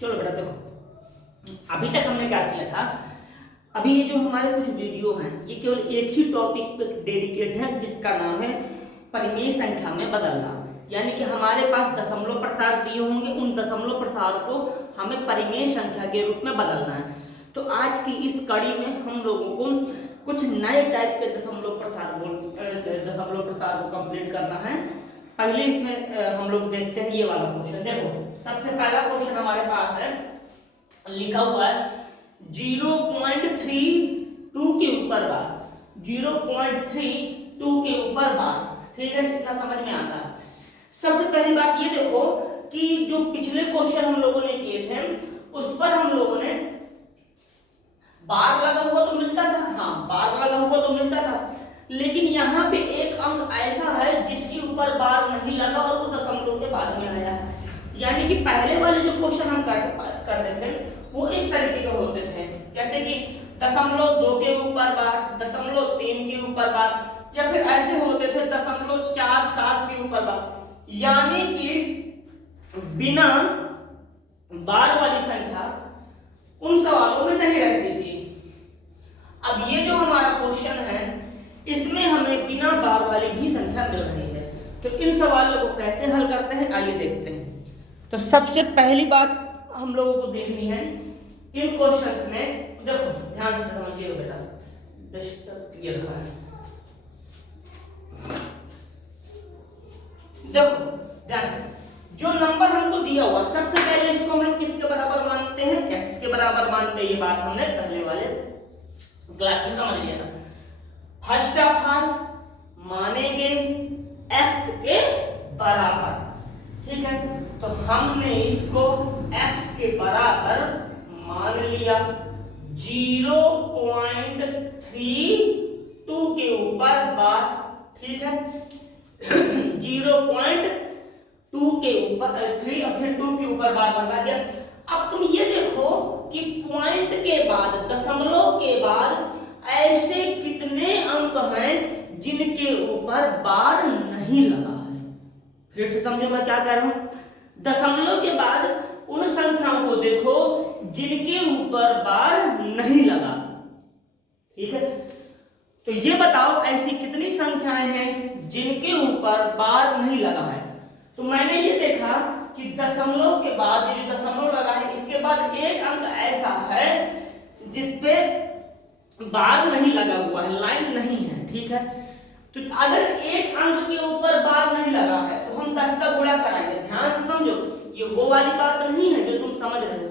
चलो बेटा देखो, अभी तक हमने क्या किया था, अभी ये जो हमारे कुछ वीडियो हैं ये केवल एक ही टॉपिक पे डेडिकेट है, जिसका नाम है परिमेय संख्या में बदलना। यानी कि हमारे पास दशमलव प्रसार दिए होंगे, उन दशमलव प्रसार को हमें परिमेय संख्या के रूप में बदलना है। तो आज की इस कड़ी में हम लोगों को कुछ नए टाइप के दशमलव प्रसार को कंप्लीट करना है। पहले इसमें हम लोग देखते हैं ये वाला क्वेश्चन। देखो सबसे पहला क्वेश्चन हमारे पास है, लिखा हुआ है 0.32 के ऊपर बार, 0.32 के ऊपर बार। ठीक है, कितना समझ में आता है। सबसे पहली बात ये देखो कि जो पिछले क्वेश्चन हम लोगों ने किए थे उस पर हम लोगों ने बार लगा हुआ तो मिलता था, हाँ बार लगा हुआ तो मिलता था, लेकिन यहाँ पे एक अंक ऐसा है जिसके ऊपर बार नहीं लगा और वो दशमलव के बाद में आया है। यानी कि पहले वाले जो क्वेश्चन हम करते थे वो इस तरीके के होते थे, जैसे कि 0.2 के ऊपर बार, 0.3 के ऊपर बार, या फिर ऐसे होते थे 0.47 के ऊपर बार। यानी कि बिना बार वाली संख्या उन सवालों में नहीं रहती थी। अब ये जो हमारा क्वेश्चन है इसमें हमें बिना बार वाली भी संख्या मिल रही है। तो इन सवालों को कैसे हल करते हैं आइए देखते हैं। तो सबसे पहली बात हम लोगों को देखनी है इन क्वेश्चंस में, देखो ध्यान से समझिए बेटा, ये रखा है, देखो ध्यान, जो नंबर हमको दिया हुआ सबसे पहले इसको हम लोग किसके बराबर मानते हैं, x के बराबर मानते हैं। ये बात हमने पहले वाले क्लास में समझ लिया था। फर्स्ट ऑफ ऑल मानेंगे x के बराबर, ठीक है। तो हमने इसको x के बराबर मान लिया, 0.32 के ऊपर बार, ठीक है 0.2 के ऊपर 3 और फिर 2 के ऊपर बार बना दिया। अब तुम ये देखो कि पॉइंट के बाद, दशमलव के बाद ऐसे कितने अंक हैं जिनके ऊपर बार नहीं लगा है। फिर से समझो मैं क्या कह रहा हूं, दशमलव के बाद उन संख्याओं को देखो जिनके ऊपर बार नहीं लगा, ठीक है। तो ये बताओ ऐसी कितनी संख्याएं हैं जिनके ऊपर बार नहीं लगा है। तो मैंने ये देखा कि दशमलव के बाद, ये जो दशमलव लगा है इसके बाद एक अंक ऐसा है जिसपे बार नहीं लगा हुआ है, लाइन नहीं है, ठीक है। तो अगर एक अंक के ऊपर बार नहीं लगा है तो हम 10 का गुणा कराएंगे। ध्यान से समझो, ये वो वाली बात नहीं है जो तुम समझ रहे हो,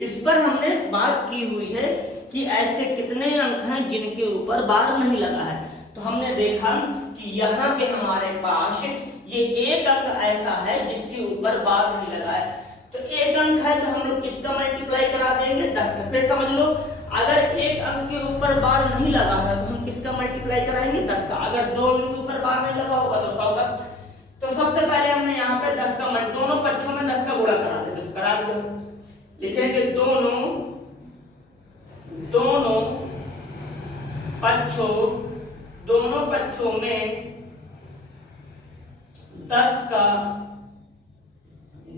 इस पर हमने बात की हुई है कि ऐसे कितने अंक हैं जिनके ऊपर बार नहीं लगा है। तो हमने देखा कि यहाँ पे हमारे पास ये एक अंक ऐसा है जिसके ऊपर बार नहीं लगा है। तो एक अंक है तो हम लोग किसका मल्टीप्लाई करा देंगे, 10 का। फिर समझ लो अगर एक अंक के ऊपर बार नहीं लगा है तो हम किसका मल्टीप्लाई कराएंगे, 10 का। अगर दो अंक के ऊपर बार नहीं लगा होगा तो 100 का। तो सबसे पहले हमने यहाँ पे 10 का दोनों पक्षों में 10 का गुणा करा देते, तो करा दो। लिखेंगे दोनों पक्षों में 10 का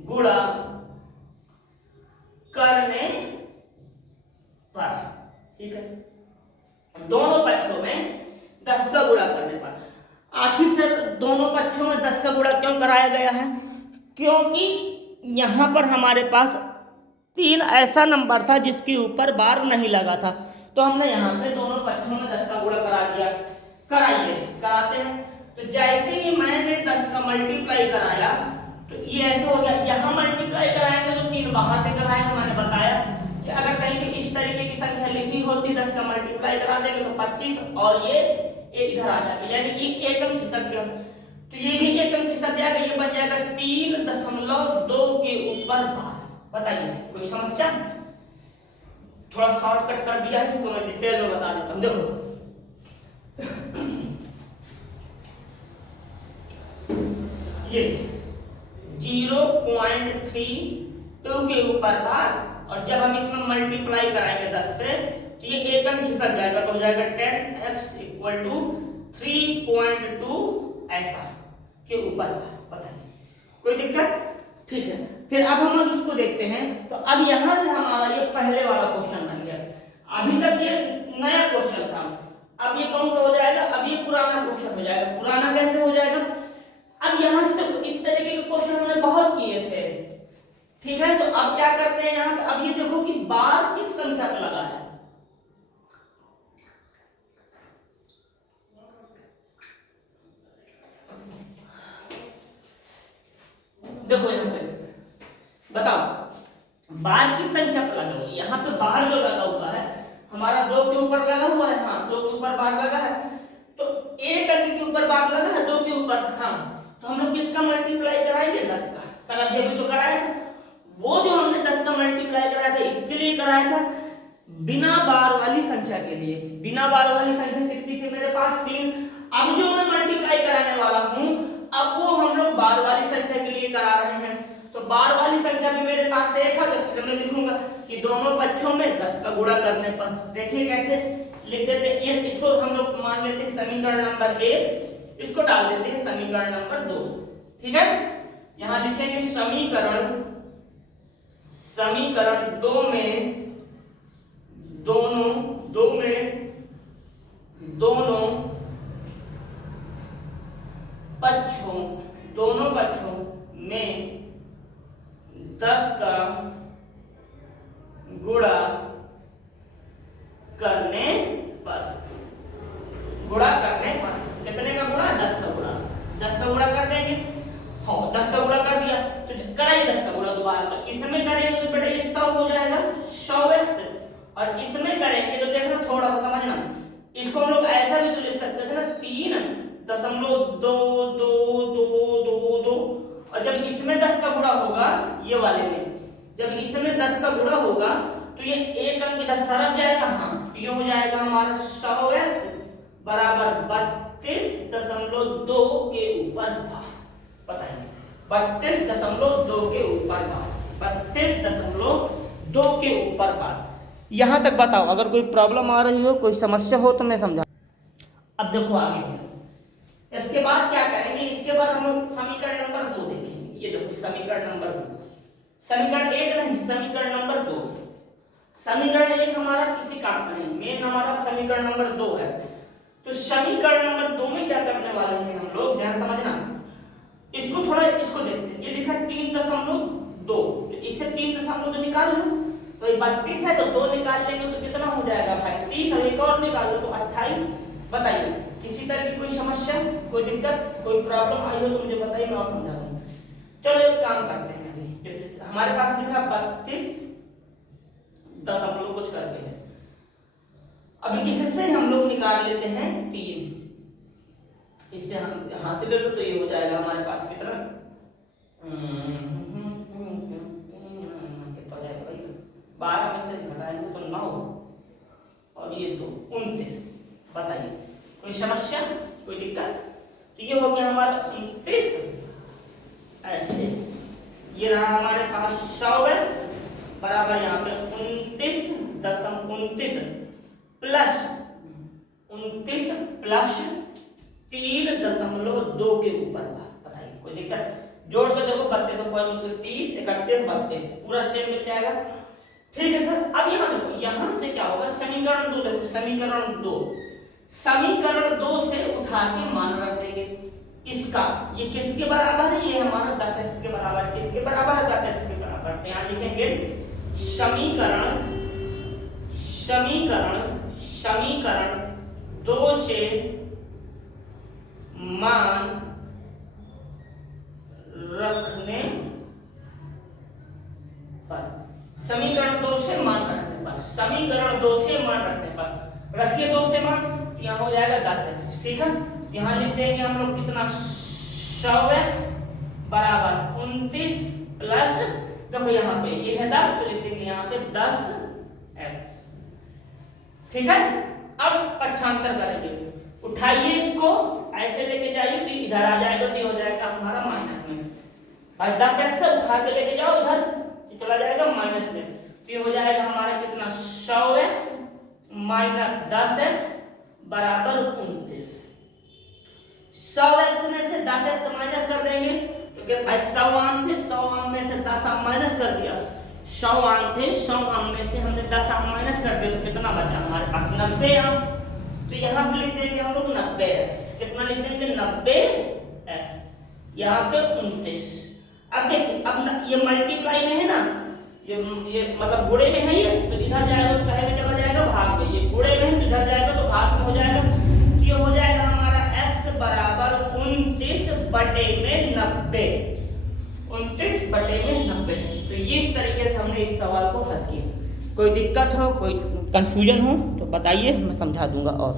गुणा करने पर, ठीक है। दोनों पक्षों में 10 का गुणा करने पर। आखिर से दोनों पक्षों में 10 का गुणा क्यों कराया गया है, क्योंकि यहां पर हमारे पास 3 ऐसा नंबर था जिसके ऊपर बार नहीं लगा था। तो हमने यहाँ पे दोनों पक्षों में 10 का गुणा करा दिया। कराइए, कराते हैं। तो जैसे ही मैंने 10 का मल्टीप्लाई कराया तो ये ऐसे हो गया, यहाँ मल्टीप्लाई कराएंगे तो 3 बाहर निकल आएगा। मैंने बताया कि अगर कहीं पे इस तरीके की संख्या लिखी होती 10 का मल्टीप्लाई करा देंगे तो 25 और ये इधर आ जाएगा, यानी कि एक अंक खिसक गया। तो ये भी एक अंक खिसक जाएगा, ये बन जाएगा 3.2 के ऊपर बार। बताइए कोई समस्या? थोड़ा शॉर्टकट कर दिया है, इसको मैं डिटेल में बता देता हूं। देखो ये 0.32 के ऊपर बार, और जब हम इसमें मल्टीप्लाई कराएंगे 10 से तो ये एक अंक खिसक जाएगा, तो हो जाएगा 10x = 3.2 ऐसा के ऊपर बार। बताइए कोई दिक्कत? ठीक है, फिर अब हम लोग इसको देखते हैं। तो अब यहां से हमारा ये पहले वाला क्वेश्चन बन गया। अभी तक ये नया क्वेश्चन था, अब ये कौन सा हो जाएगा, अब ये पुराना क्वेश्चन हो जाएगा। पुराना कैसे हो जाएगा, अब यहां से तो इस तरीके के क्वेश्चन हमने बहुत किए थे, ठीक है। तो अब क्या करते हैं यहां पे, अब ये देखो कि बार किस संख्या पे लगा है। देखो यहां पे बताओ बार किस संख्या पर लगा हुआ है। यहाँ पे बार जो लगा हुआ है हमारा 2 के ऊपर लगा हुआ है, हाँ 2 के ऊपर बार लगा है। तो एक अंक के ऊपर बार लगा है 2 के ऊपर, हाँ तो हम लोग किसका मल्टीप्लाई कराएंगे, 10 का। सर अभी तो कराया था, वो जो हमने 10 का मल्टीप्लाई कराया था इसके लिए कराया था, बिना बार वाली संख्या के लिए। बिना बार वाली संख्या कितनी थी मेरे पास, 3। अब जो मैं मल्टीप्लाई कराने वाला हूं अब वो हम लोग बार वाली संख्या के लिए करा रहे हैं। तो बार वाली संख्या भी मेरे पास एक है, तो फिर मैं लिखूंगा कि दोनों पक्षों में 10 का गुणा करने पर, देखिए कैसे लिख देते हैं। ये इसको हम लोग मान लेते हैं समीकरण नंबर 1, इसको डाल देते हैं समीकरण नंबर 2, ठीक है। यहां लिखेंगे समीकरण 2 में दोनों पक्षों में 10 का गुणा करने पर कितने का गुणा, 10 का गुणा। 10 का गुणा कर देंगे, हाँ 10 का गुणा कर दिया तो कराइए 10 का गुणा दोबारा। तो इसमें करेंगे तो बेटा ये 100 हो जाएगा, 100x। और इसमें करेंगे तो देखना थोड़ा सा समझना, इसको हम लोग ऐसा भी तो लिख सकते थे ना, 3.222222। और जब इसमें 10 का गुणा होगा, ये वाले में जब इसमें 10 का गुणा होगा तो ये एक अंक इधर सरक जाएगा, हाँ ये हो जाएगा हमारा 100x बराबर 32.2 के ऊपर भाग। बताइए 32.2 के ऊपर भाग, 32.2 के ऊपर भाग। यहां तक बताओ, अगर कोई प्रॉब्लम आ रही हो, कोई समस्या हो तो मैं समझा। अब देखो आगे इसके बाद क्या करेंगे, इसके बाद हम लोग समीकरण नंबर 2 देखेंगे। ये देखो समीकरण नंबर 2, समीकरण 1 नहीं, समीकरण नंबर 2। समीकरण 1 हमारा किसी काम का नहीं, मेन हमारा समीकरण नंबर 2 है। तो समीकरण नंबर 2 में क्या करने वाले हैं हम लोग, ध्यान समझना। इसको थोड़ा इसको देखते हैं, ये लिखा 3.2, तो इससे 3.2 निकाल लो, तो ये 32 है तो 2 निकाल लेंगे तो कितना हो जाएगा भाई 30, और एक और निकाल लो तो 28। बताइए किसी तरह की कोई समस्या, कोई दिक्कत, कोई प्रॉब्लम आई हो तो मुझे बताइए, मैं और समझा दूंगा। चलो एक काम करते हैं, अभी हमारे पास लिखा 32 कुछ करके है। अभी इससे हम लोग निकाल लेते हैं 3, इससे हम यहां से ले लो तो ये हो जाएगा हमारे पास कितना, कितना हो जाएगा भाई, 12 में से घटाएंगे तो 9 और ये 2, 29। बताइए कोई समस्या, कोई दिक्कत। तो ये हो गया हमारा 29, ऐसे ये रहा हमारे पास 100x बराबर यहाँ पे 29 प्लस 3.2 के ऊपर। बताइए कोई दिक्कत, जोड़ के देखो 32, 31, 32 पूरा सेम मिल जाएगा, ठीक है सर। अब यहाँ देखो, यहाँ से क्या होगा, समीकरण 2 देखो, समीकरण 2 से उठा के मान रख देंगे इसका, ये किसके बराबर है, ये हमारा 10x के बराबर। किसके बराबर है, 10x के बराबर। तो यहाँ लिखेंगे समीकरण 2 से मान रखने पर, समीकरण 2 से मान रखने पर, समीकरण 2 से मान रखने पर रखिए 2 से मान, यहाँ हो जाएगा 10x, ठीक है। यहाँ लिख देंगे हम लोग कितना, 100x बराबर 29 प्लस, देखो यहाँ पे ये है 10 तो लिख देंगे यहाँ पे 10x, ठीक है। अब पक्षांतर करेंगे, उठाइए इसको ऐसे लेके जाइए तो इधर आ जाएगा, तो ये हो जाएगा हमारा माइनस में, और 10x से उठा के लेके जाओ इधर, चला जाएगा माइनस में, तो ये हो जाएगा हमारा कितना, 100x माइनस 10x बराबर 29। 100x में से 10x माइनस कर देंगे तो क्या भाई 100 थे, 100 में 10 आम माइनस कर दिया, 100 आम थे, 100 आम में से हमने 10 आम माइनस कर दिया तो कितना बचा हमारे पास 90 आम। तो यहाँ पे लिख देंगे हम लोग 90x। कितना लिख देंगे 90x, यहाँ पे 29। अब देखिए अब ये मल्टीप्लाई में है ना, ये मतलब गुणे में है ये, तो इधर जाएगा तो कहे में चला जाएगा भाग में, ये गुणे में है तो इधर जाएगा तो भाग में हो जाएगा। तो ये हो जाएगा हमारा x बराबर 29/90, 29/90। तो ये इस तरीके से हमने इस सवाल को हल किया। कोई दिक्कत हो, कोई कंफ्यूजन हो तो बताइए, मैं समझा दूंगा। और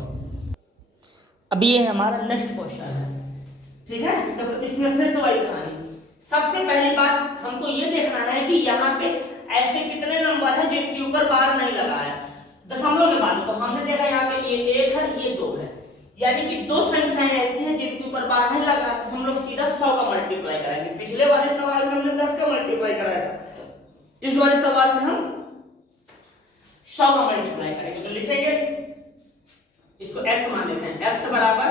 अभी ये हमारा नेक्स्ट क्वेश्चन है, ठीक है। तो इसमें फिर से वही कहानी। सबसे पहली बात हमको ये देखना है कि यहाँ पे ऐसे कितने नंबर हैं जिनके ऊपर बार नहीं लगा है दशमलव के बाद। तो हमने देखा यहाँ पे ये 1 है, ये 2 है, यानी कि 2 संख्याएं ऐसी हैं जिनके ऊपर बार नहीं लगा। तो हम लोग सीधा 100 का मल्टीप्लाई कराएंगे। पिछले वाले सवाल में हमने 10 का मल्टीप्लाई कराया था, इस वाले सवाल में हम 100 का मल्टीप्लाई करेंगे। तो लिखेंगे इसको x मान लेते हैं, x बराबर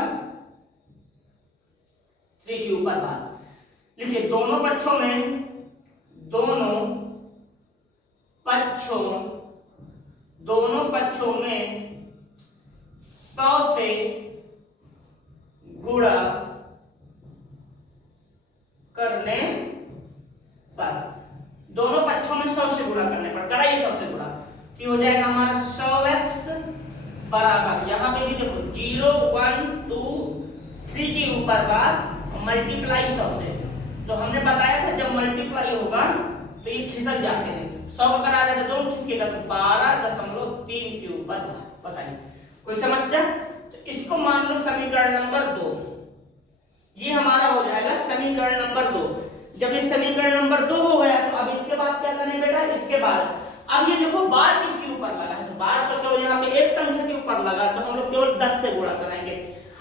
3 के ऊपर बार। लिखिए दोनों पक्षों में, दोनों पक्षों में 100 से गुणा करने पर, दोनों पक्षों में 100 से गुणा करने पर, कराइए 100 से गुणा, तो हो जाएगा हमारा 100x बराबर, यहाँ पे भी देखो 0 1 2 3 के ऊपर बार मल्टीप्लाई 100 से। तो हमने बताया था जब मल्टीप्लाई होगा तो ये खिसक जाते हैं, 100 का करा रहे थे दोनों खिसकेगा, तो 12.3 के ऊपर बार। बताइए कोई समस्या? तो इसको मान लो समीकरण नंबर 2, ये हमारा हो जाएगा समीकरण नंबर 2। जब ये समीकरण नंबर 2 हो गया तो अब इसके बाद क्या करें बेटा, इसके बाद अब ये देखो बार किसके ऊपर लगा है, तो बार तो केवल यहाँ पे एक संख्या के ऊपर लगा, तो हम लोग केवल 10 से गुणा कराएंगे।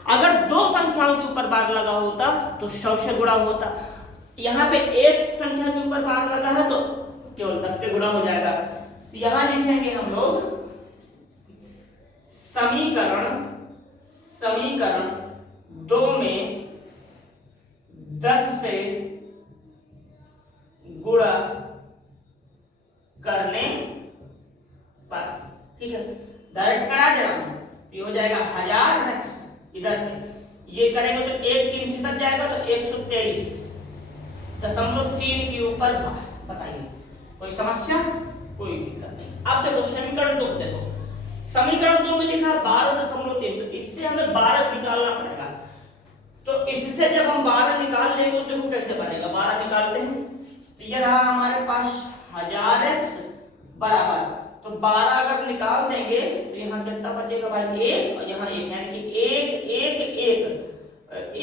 अगर 2 संख्याओं के ऊपर बार लगा होता तो 100 से गुणा होता, यहाँ पे एक संख्या के ऊपर बार लगा है तो केवल 10 से गुणा हो जाएगा। तो यहाँ लिखेंगे हम लोग समीकरण 2 में 10 से गुणा करने पर, ठीक है, डायरेक्ट करा दे रहा हूं, ये हो जाएगा 1000x। इधर ये करेंगे तो 1 3 खिसक जाएगा तो 123.3 के ऊपर बार। बताइए कोई समस्या? कोई दिक्कत नहीं। अब देखो समीकरण 2 देखो, समीकरण 2 में लिखा 12.3, तो इससे हमें 12 निकालना पड़ेगा। तो इससे जब हम 12 निकाल लेंगे तो देखो कैसे बनेगा, 12 निकालते हैं तो ये रहा हमारे पास 1000x बराबर, तो 12 अगर निकाल देंगे तो यहाँ कितना बचेगा भाई 1, और यहाँ 1, यानी कि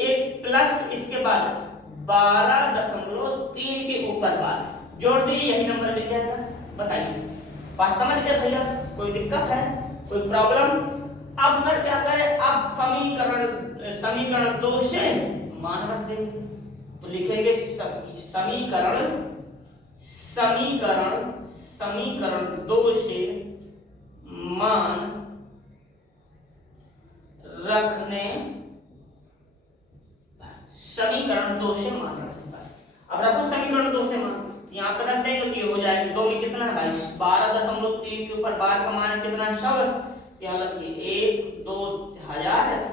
1 प्लस इसके बाद 12.3 के ऊपर बार जोड़ दीजिए, यही नंबर मिल जाएगा। बताइए बात समझ गए भैया? कोई दिक्कत है, कोई प्रॉब्लम? अब सर क्या करें, अब समीकरण 2 से मान रख देंगे, तो लिखेंगे समीकरण 2 से मान रखने, समीकरण 2 से मान रखने पर। अब रखो समीकरण 2 से मान, यहाँ पर रख देंगे तो ये हो जाएगा 2 में कितना है भाई 12.3 के ऊपर बार का मान कितना है 100x। यहाँ लिखिए 1 2 1000x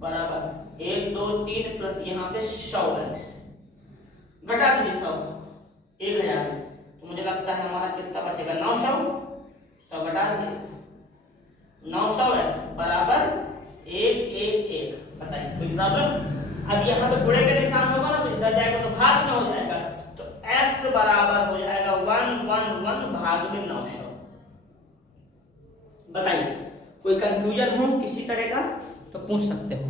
बराबर 1 2 3 प्लस यहाँ पे 100x, घटा दीजिए 100 1000 में, तो मुझे लगता है हमारा कितना बचेगा 900, 100 घटा दीजिए 900x बराबर 111। बताइए कोई प्रॉब्लम? अब यहाँ पे गुणे का निशान होगा ना, तो इधर जाएगा तो भाग में हो जाएगा, तो x बराबर हो जाएगा 111 भाग में 900। बताइए कोई कंफ्यूजन हो किसी तरह का तो पूछ सकते हो।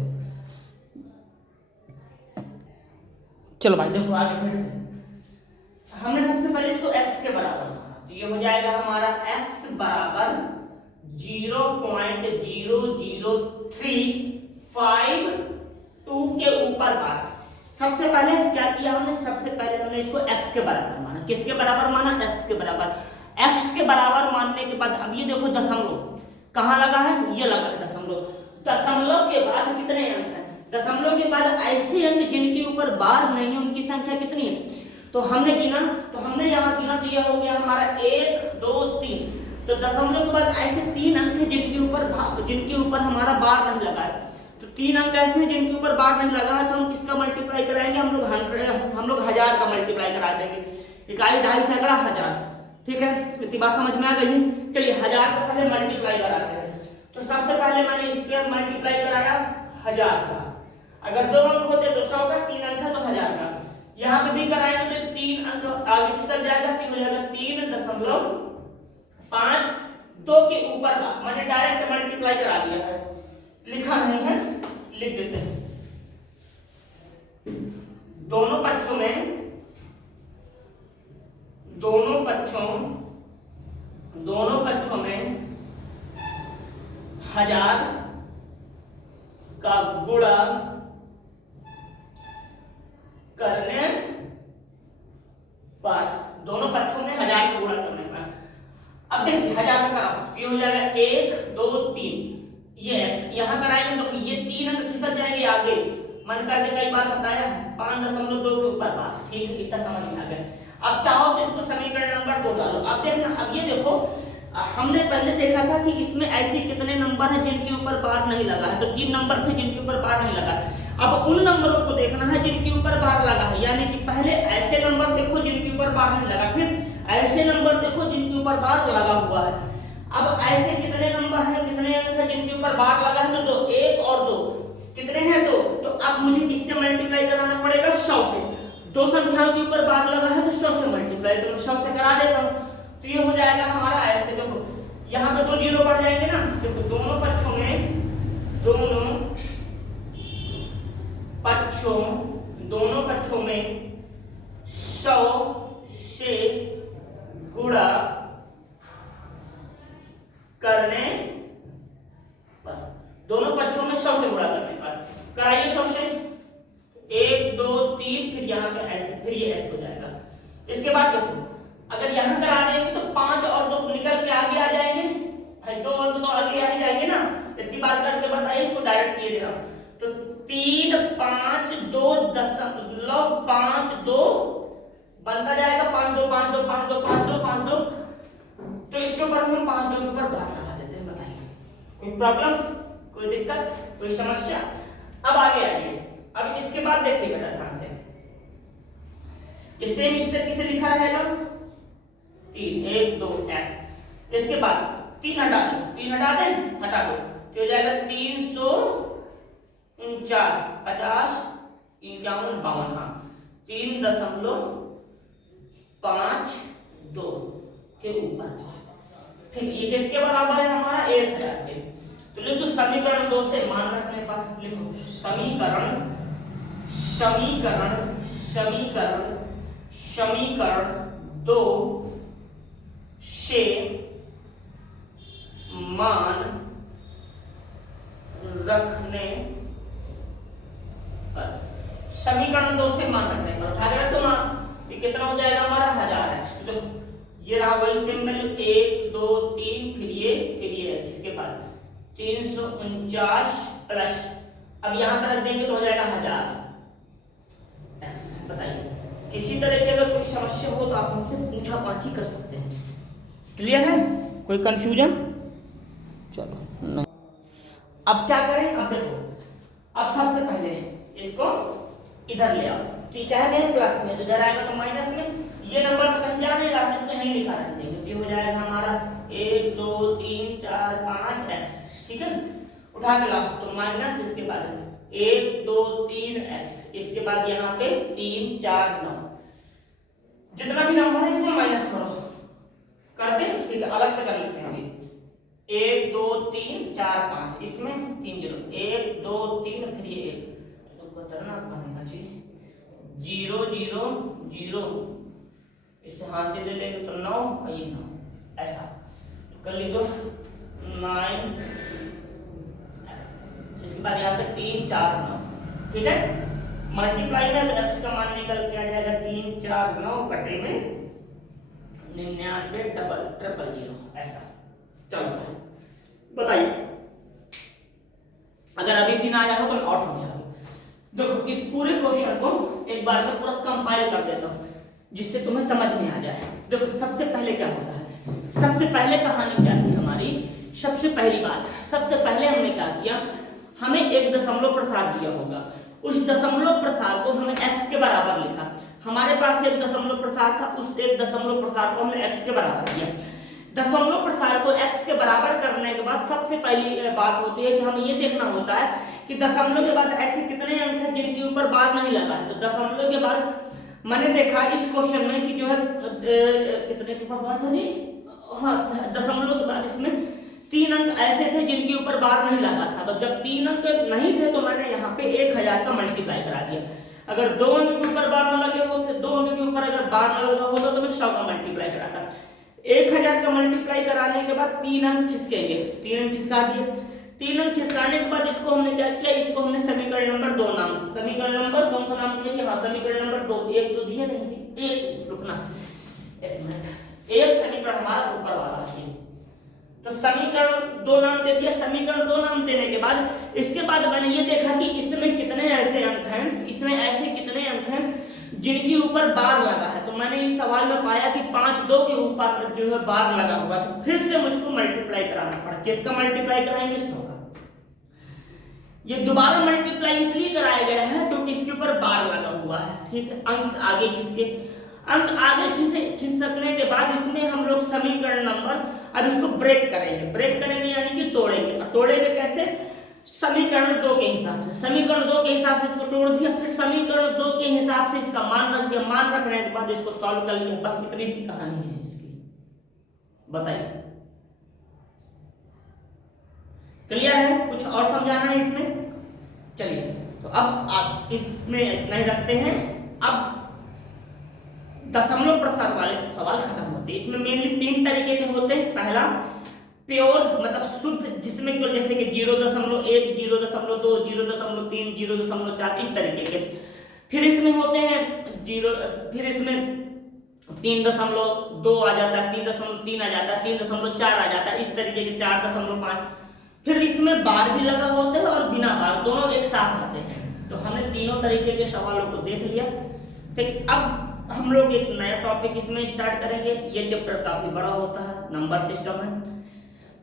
चलो भाई देखो आगे फिर से हमने सबसे पहले इसको x के बराबर माना, तो ये हो जाएगा हमारा x बराबर 0.00352 के ऊपर बार। सबसे पहले क्या किया हमने, सबसे पहले हमने इसको x के बराबर माना। किसके बराबर माना? x के बराबर। x के बराबर मानने के बाद अब ये देखो दशमलव कहाँ लगा है, ये लगा है दशमलव। दशमलव के बाद कितने अंक हैं? दशमलव के बाद ऐसे अंक जिनके ऊपर बार नहीं है उनकी संख्या कितनी है? तो हमने गिना, तो हमने यहाँ गिना तो यह हो गया हमारा 1 2 3। तो दशमलव के बाद ऐसे 3 अंक है जिनके ऊपर हमारा बार नहीं लगा है। तो 3 अंक ऐसे हैं जिनके ऊपर बार नहीं लगा है, तो हम किसका मल्टीप्लाई कराएंगे, हम लोग 1000 का मल्टीप्लाई करा देंगे। इकाई, दहाई, सैकड़ा, हजार। ठीक है, इतनी बात समझ में आ गई है। चलिए 1000 का पहले मल्टीप्लाई कराते हैं। तो सबसे पहले मैंने इसके मल्टीप्लाई कराया 1000 का। अगर 2 अंक होते तो 100 का, 3 अंक है तो 1000 का। यहाँ पे भी कराएंगे तो 3 अंक आगे खिसक जाएगा, हो जाएगा 3.5। 2 के ऊपर मैंने डायरेक्ट मल्टीप्लाई करा दिया है, लिखा नहीं है, लिख देते हैं। दोनों पक्षों में 1000 का गुणा करने पर, दोनों पक्षों में 1000 का गुणा करने पर, अब देखिए 1000 का करा, ये हो जाएगा 1 2 3, ये x यहां कराएंगे तो ये 3 अंक खिसक जाएंगे आगे, मन करके कई बार बताया 5.2 के ऊपर बात। ठीक है, इतना समझ में आ गया। अब चाहो तो इसको समीकरण नंबर 2 डालो। अब देखना, अब ये देखो, हमने पहले देखा था कि इसमें ऐसे कितने नंबर हैं जिनके ऊपर बार नहीं लगा है, तो 3 नंबर थे जिनके ऊपर बार नहीं लगा। अब उन नंबरों को देखना है जिनके ऊपर बार लगा है, यानी कि पहले ऐसे नंबर देखो जिनके ऊपर बार नहीं लगा, फिर ऐसे नंबर देखो जिनके ऊपर बार लगा हुआ है। अब ऐसे कितने नंबर हैं, कितने अंक हैं जिनके ऊपर बार लगा है, तो 1 और 2 कितने हैं, 2। तो अब मुझे किससे मल्टीप्लाई कराना पड़ेगा, 100 से। 2 संख्याओं के ऊपर बार लगा है तो 100 से मल्टीप्लाई, तो मैं 100 से करा देता हूं। तो ये हो जाएगा हमारा ऐसे, देखो यहाँ पे 2 जीरो बढ़ जाएंगे ना, देखो दोनों पक्षों में 100 से गुणा करने पर, दोनों पक्षों में 100 से गुणा करने पर कराइए 100 से, 1 2 3, फिर यहाँ पे ऐसे, फिर ये x हो जाएगा। इसके बाद देखो अगर यहाँ करा देंगे तो 5 और 2 निकल के आगे आ जाएंगे, भाई 2 अंक तो आगे आ ही जाएंगे ना। इतनी बार करके बताइए, इसको डायरेक्ट किए दे रहा हूं। तो 3 5 2 5 2 बनता जाएगा, 5 2 5 2 5 2 5 2 5 2। तो इसके ऊपर हम 5 2 के ऊपर बार लगा देते हैं। बताइए कोई प्रॉब्लम, कोई दिक्कत, कोई समस्या? अब आगे आइए। अब इसके बाद देखिए बेटा ध्यान से, ये सेम इस तरीके से लिखा रहेगा 3 1 2 x। इसके बाद 3 हटा दो, 3 हटा दो, तो हो जाएगा 349 50 51 52, हाँ 3.52 के ऊपर। ठीक, ये किसके बराबर है हमारा, 1000 के। तो लिख दो समीकरण 2 से, मान रखने पर लिखो समीकरण 2 से मान रखने पर, समीकरण 2 से मान रखने पर उठा के रख दो मान, ये कितना हो जाएगा हमारा 1000x। तो ये रहा वही सिंबल 1 2 3, फिर ये इसके बाद 349 प्लस, अब यहां पर रख देंगे तो हो जाएगा 1000। बताइए, किसी तरह की अगर कोई समस्या हो तो आप हमसे पूछा पाछी कर सकते हैं। क्लियर है, कोई कंफ्यूजन? चलो नहीं, अब क्या करें, अब देखो, अब सबसे पहले इसको इधर ले आओ, ठीक है, प्लस में तो इधर आएगा तो माइनस में, ये नंबर तो कहीं जा नहीं रहा, इसको यहीं लिखा रहने देंगे। ये हो जाएगा हमारा 1 2 3 4 5 x। ठीक है, उठा के लाओ तो माइनस, इसके बाद 1 2 3 x, इसके बाद यहाँ पे 3 4 9, जितना भी नंबर है इसमें माइनस करो, करते हैं। ठीक है, अलग से कर लेते हैं। 1 2 3 4 5, इसमें 3 0, 1 2 3, फिर ये 1, तो खतरनाक बनेगा जी, 0 0 0, इससे हाथ से ले लेंगे तो 9 और ये 9, ऐसा तो कर लिख दो 9। इसके बाद यहाँ पे 3 4 9, ठीक है, मल्टीप्लाई में तो x का मान निकल के आ जाएगा 3 4 9 बटे में 99 डबल 000, ऐसा। चलो बताइए, अगर अभी भी ना आया हो तो और समझा दो। देखो इस पूरे क्वेश्चन को एक बार में पूरा कंपाइल कर देता हूं। जिससे तुम्हें समझ में आ जाए। देखो सबसे पहले क्या होता है, सबसे पहले कहानी क्या थी हमारी, सबसे पहली बात, सबसे पहले हमने क्या किया, हमें एक दशमलव प्रसार दिया होगा, उस दशमलव प्रसार को हमें x के बराबर लिखा। हमारे पास एक दशमलव प्रसार था, उस एक दशमलव प्रसार को हमने x के बराबर किया। दशमलव प्रसार को x के बराबर करने के बाद सबसे पहली बात होती है कि हमें ये देखना होता है कि दशमलव के बाद ऐसे कितने अंक हैं जिनके ऊपर बार नहीं लगा है। तो दशमलव के बाद मैंने देखा इस क्वेश्चन में कि जो है कितने के ऊपर बार था जी, हाँ दशमलव के बाद इसमें 3 अंक ऐसे थे जिनके ऊपर बार नहीं लगा था। तो जब 3 अंक नहीं थे तो मैंने यहाँ पे 1000 का मल्टीप्लाई करा दिया। अगर 2 अंक के ऊपर बार न लगे होते, 2 अंक के ऊपर अगर बार न लगा होता तो मैं 100 का मल्टीप्लाई कराता। 1000 का मल्टीप्लाई कराने के बाद 3 अंक खिसकेंगे, 3 अंक खिसका दिए। 3 अंक खिसकाने के बाद इसको हमने क्या किया, इसको हमने समीकरण नंबर 2 नाम, समीकरण नंबर कौन सा नाम दिया कि हाँ समीकरण नंबर 2, एक तो दिया नहीं थी, एक रुकना एक मिनट, एक समीकरण हमारा ऊपर वाला है तो समीकरण 2 नाम दे दिया। समीकरण 2 नाम देने के बाद इसके बाद मैंने ये देखा कि इसमें कितने ऐसे अंक हैं, इसमें ऐसे कितने अंक हैं जिनके ऊपर बार लगा है। तो मैंने इस सवाल में पाया कि 5 2 के ऊपर जो है बार लगा हुआ है। तो फिर से मुझको मल्टीप्लाई कराना पड़ा। किसका मल्टीप्लाई कराएंगे, 100 का। ये दोबारा मल्टीप्लाई इसलिए कराया गया है क्योंकि इसके ऊपर बार लगा हुआ है, ठीक है। अंक आगे खिसके, अंक आगे खिस सकने के बाद इसमें हम लोग समीकरण नंबर, अब इसको ब्रेक करेंगे, ब्रेक करेंगे यानी कि तोड़ेंगे। और तोड़ेंगे कैसे, समीकरण 2 के हिसाब से, समीकरण 2 के हिसाब से इसको तोड़ दिया, फिर समीकरण 2 के हिसाब से इसका मान रख दिया, मान रखने के बाद इसको सॉल्व कर लिया। बस इतनी सी कहानी है इसकी, बताइए क्लियर है, कुछ और समझाना है इसमें। चलिए तो अब आप इसमें नहीं रखते हैं, अब दशमलव प्रसार वाले सवाल खत्म होते हैं। इसमें मेनली 3 तरीके के होते हैं। पहला प्योर मतलब शुद्ध, जिसमें केवल जैसे कि 0.1, 0.2, 0.3, 0.4 इस तरीके के। फिर इसमें होते हैं फिर इसमें 3.2 आ जाता है, 3.3 आ जाता है, 3.4 आ जाता है, इस तरीके के 4.5। फिर इसमें बार भी लगा होता है और बिना बार, दोनों एक साथ आते हैं। तो हमने तीनों तरीके के सवालों को देख लिया। ठीक, अब हम लोग एक नया टॉपिक इसमें स्टार्ट करेंगे। ये चैप्टर काफी बड़ा होता है, नंबर सिस्टम है,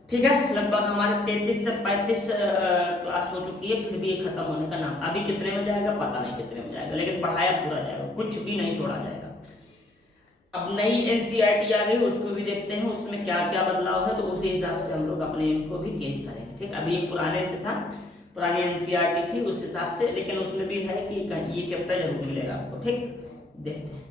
ठीक है। लगभग हमारे 33 से 35 क्लास हो चुकी है, फिर भी ये खत्म होने का नाम, अभी कितने में जाएगा पता नहीं कितने में जाएगा, लेकिन पढ़ाया पूरा जाएगा, कुछ भी नहीं छोड़ा जाएगा। अब नई एनसीईआरटी आ गई, उसको भी देखते हैं उसमें क्या क्या बदलाव है, तो उसी हिसाब से हम लोग अपने इनको भी चेंज करेंगे। ठीक, अभी पुराने से था, पुरानी एनसीईआरटी थी उस हिसाब से, लेकिन उसमें भी है कि ये चैप्टर जरूर मिलेगा आपको। ठीक, देखते हैं।